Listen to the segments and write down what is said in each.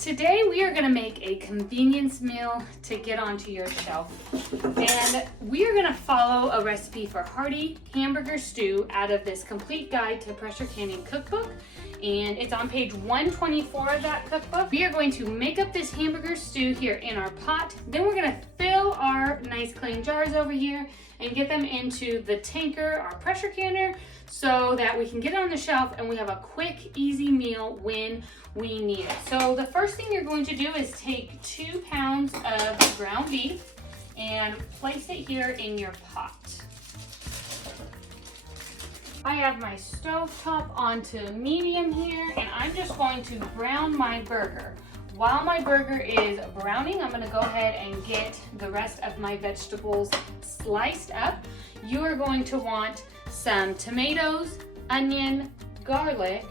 Today we are going to make a convenience meal to get onto your shelf, and we are going to follow a recipe for hearty hamburger stew out of this complete guide to pressure canning cookbook, and it's on page 124 of that cookbook. We are going to make up this hamburger stew here in our pot, then we're going to fill our nice clean jars over here and get them into the tanker, our pressure canner, so that we can get it on the shelf and we have a quick, easy meal when we need it. So the first thing you're going to do is take 2 pounds of ground beef and place it here in your pot. I have my stovetop onto medium here, and I'm just going to brown my burger. While my burger is browning, I'm going to go ahead and get the rest of my vegetables sliced up. You are going to want some tomatoes, onion, garlic,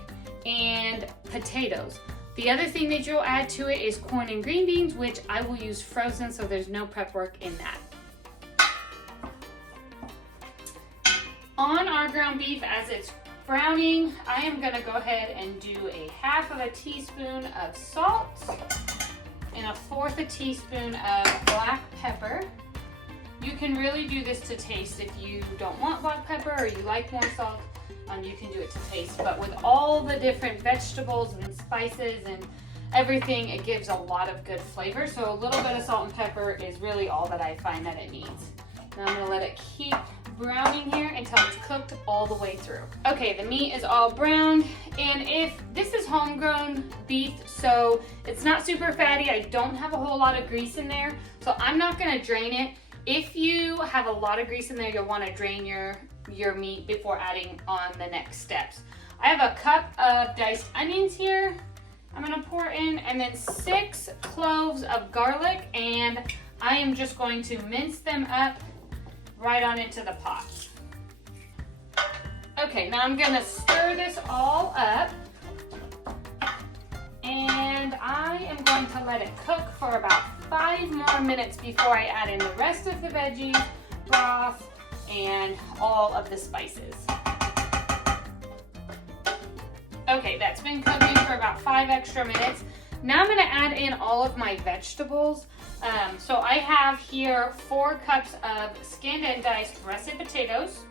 and potatoes. The other thing that you'll add to it is corn and green beans, which I will use frozen, so there's no prep work in that. On our ground beef, as it's browning, I am going to go ahead and do a 1/2 teaspoon of salt and 1/4 teaspoon of black pepper. You can really do this to taste. If you don't want black pepper or you like more salt, you can do it to taste. But with all the different vegetables and spices and everything, it gives a lot of good flavor. So a little bit of salt and pepper is really all that I find that it needs. Now I'm going to let it keep browning here until it's cooked all the way through. Okay, the meat is all browned, and if this is homegrown beef, so it's not super fatty, I don't have a whole lot of grease in there, so I'm not going to drain it. If you have a lot of grease in there, you'll want to drain your meat before adding on the next steps. I have a cup of diced onions here I'm going to pour in, and then 6 cloves of garlic, and I am just going to mince them up right on into the pot. Okay, now I'm going to stir this all up, and I am going to let it cook for about 5 more minutes before I add in the rest of the veggies, broth, and all of the spices. Okay, that's been cooking for about 5 extra minutes. Now I'm going to add in all of my vegetables. So I have here 4 cups of skinned and diced russet potatoes.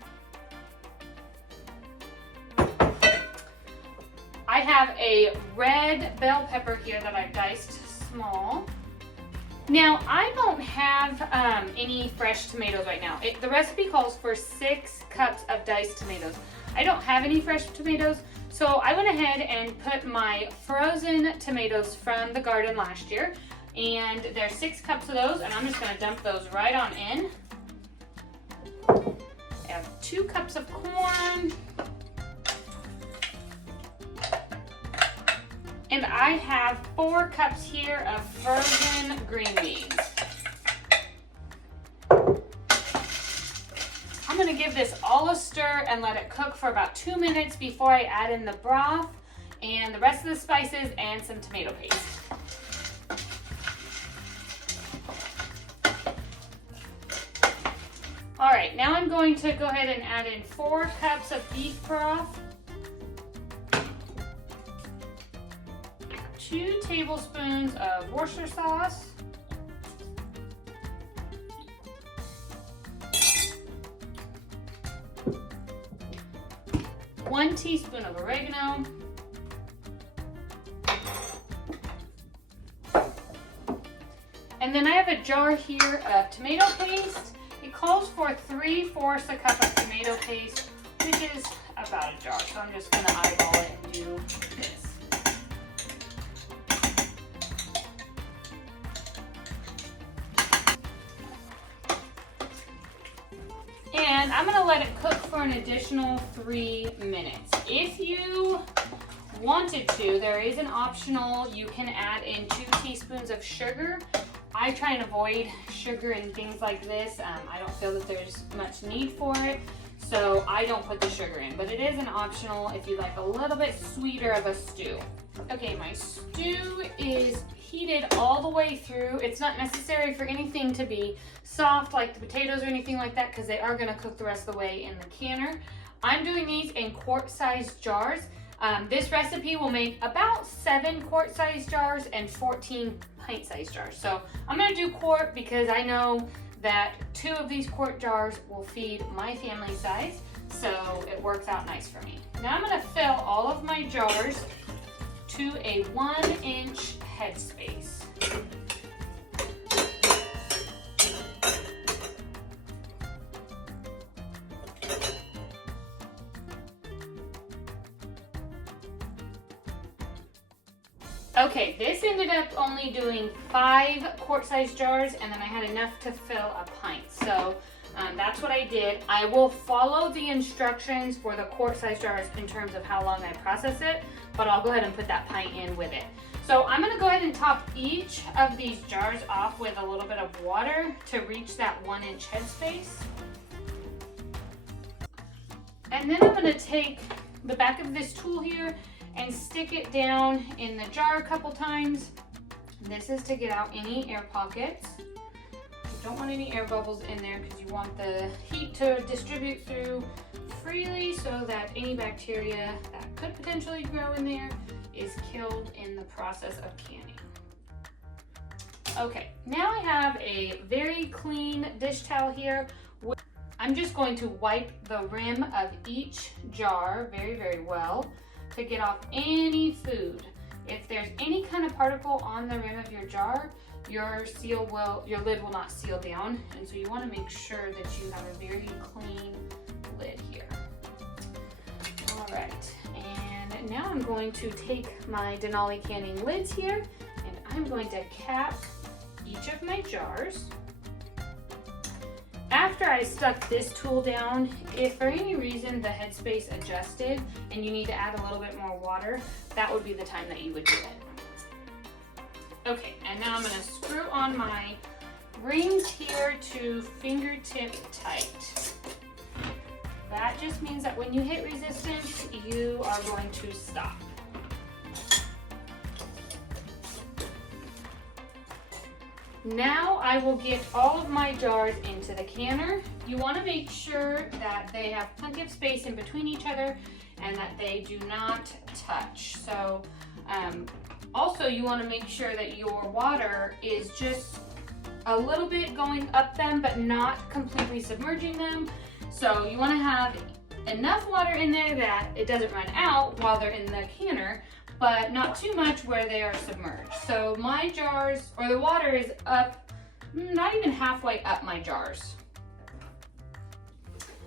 I have a red bell pepper here that I've diced small. Now, I don't have any fresh tomatoes right now. The recipe calls for 6 cups of diced tomatoes. I don't have any fresh tomatoes, so I went ahead and put my frozen tomatoes from the garden last year, and there's 6 cups of those, and I'm just going to dump those right on in. I have 2 cups of corn. And I have 4 cups here of frozen green beans. I'm going to give this all a stir and let it cook for about 2 minutes before I add in the broth and the rest of the spices and some tomato paste. All right, now I'm going to go ahead and add in 4 cups of beef broth, 2 tablespoons of Worcester sauce, 1 teaspoon of oregano, and then I have a jar here of tomato paste. It calls for 3/4 a cup of tomato paste, which is about a jar, so I'm just going to eyeball it and do this. And I'm going to let it cook for an additional 3 minutes. If you wanted to, there is an optional, you can add in 2 teaspoons of sugar. I try and avoid sugar in things like this. I don't feel that there's much need for it, so I don't put the sugar in. But it is an optional if you like a little bit sweeter of a stew. Okay, my stew is heated all the way through. It's not necessary for anything to be soft like the potatoes or anything like that, because they are going to cook the rest of the way in the canner. I'm doing these in quart-sized jars. This recipe will make about 7 quart-sized jars and 14 pint-sized jars. So I'm gonna do quart because I know that 2 of these quart jars will feed my family size, so it works out nice for me. Now I'm gonna fill all of my jars to a 1-inch headspace. Okay, this ended up only doing 5 quart-sized jars, and then I had enough to fill a pint. So that's what I did. I will follow the instructions for the quart-sized jars in terms of how long I process it, but I'll go ahead and put that pint in with it. So I'm gonna go ahead and top each of these jars off with a little bit of water to reach that 1-inch headspace. And then I'm gonna take the back of this tool here and stick it down in the jar a couple times. This is to get out any air pockets. You don't want any air bubbles in there because you want the heat to distribute through freely so that any bacteria that could potentially grow in there is killed in the process of canning. Okay, now I have a very clean dish towel here. I'm just going to wipe the rim of each jar very, very well to get off any food. If there's any kind of particle on the rim of your jar, your lid will not seal down, and so you want to make sure that you have a very clean lid here. All right, and now I'm going to take my Denali canning lids here, and I'm going to cap each of my jars. After I stuck this tool down, if for any reason the headspace adjusted and you need to add a little bit more water, that would be the time that you would do it. Okay, and now I'm gonna screw on my rings here to fingertip tight. That just means that when you hit resistance, you are going to stop. Now I will get all of my jars into the canner. You want to make sure that they have plenty of space in between each other and that they do not touch. So also you want to make sure that your water is just a little bit going up them but not completely submerging them. So you want to have enough water in there that it doesn't run out while they're in the canner, but not too much where they are submerged. So my jars, or the water is up, not even halfway up my jars.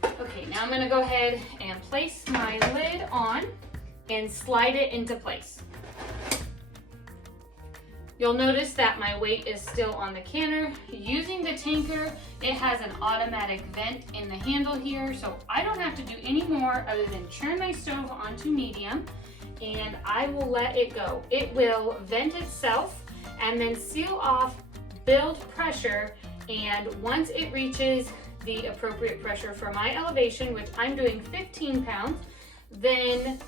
Okay, now I'm gonna go ahead and place my lid on and slide it into place. You'll notice that my weight is still on the canner. Using the tanker, it has an automatic vent in the handle here, so I don't have to do any more other than turn my stove onto medium, and I will let it go. It will vent itself and then seal off, build pressure, and once it reaches the appropriate pressure for my elevation, which I'm doing 15 pounds, then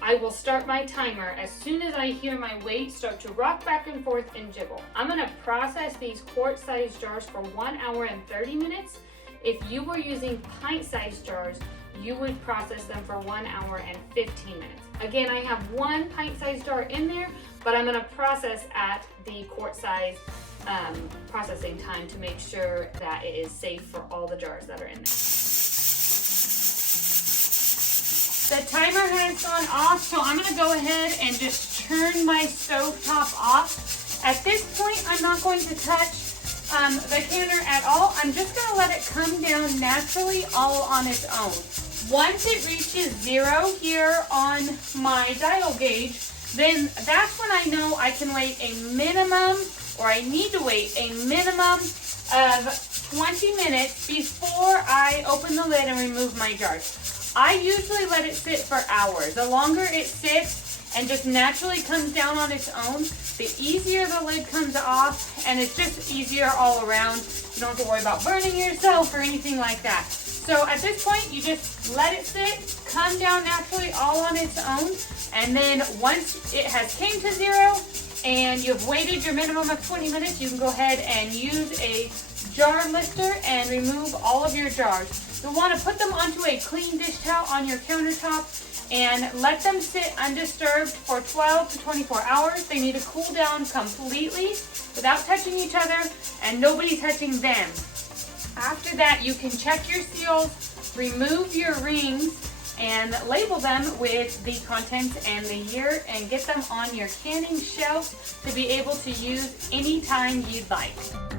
I will start my timer as soon as I hear my weight start to rock back and forth and jiggle. I'm gonna process these quart-sized jars for 1 hour and 30 minutes. If you were using pint-sized jars, you would process them for 1 hour and 15 minutes. Again, I have 1 pint-sized jar in there, but I'm gonna process at the quart-size processing time to make sure that it is safe for all the jars that are in there. The timer has gone off, so I'm gonna go ahead and just turn my stove top off. At this point, I'm not going to touch the canner at all. I'm just gonna let it come down naturally all on its own. Once it reaches 0 here on my dial gauge, then that's when I know I can wait a minimum, or I need to wait a minimum of 20 minutes before I open the lid and remove my jars. I usually let it sit for hours. The longer it sits and just naturally comes down on its own, the easier the lid comes off, and it's just easier all around. You don't have to worry about burning yourself or anything like that. So at this point, you just let it sit, come down naturally all on its own, and then once it has came to 0, and you've waited your minimum of 20 minutes, you can go ahead and use a jar lifter and remove all of your jars. You'll want to put them onto a clean dish towel on your countertop and let them sit undisturbed for 12 to 24 hours. They need to cool down completely without touching each other and nobody touching them. After that, you can check your seals, remove your rings, and label them with the contents and the year and get them on your canning shelf to be able to use anytime you'd like.